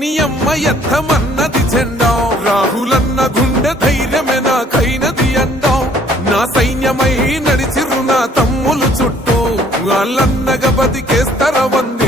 నీ అమ్మ ఎత్తమన్నది చెండాం రాహులన్న గుండె ధైర్యమే నాకైనది అండాం నా సైన్యమై నడిచిరు నా తమ్ములు చుట్టూ వాళ్ళన్నగా బతికేస్తర వంది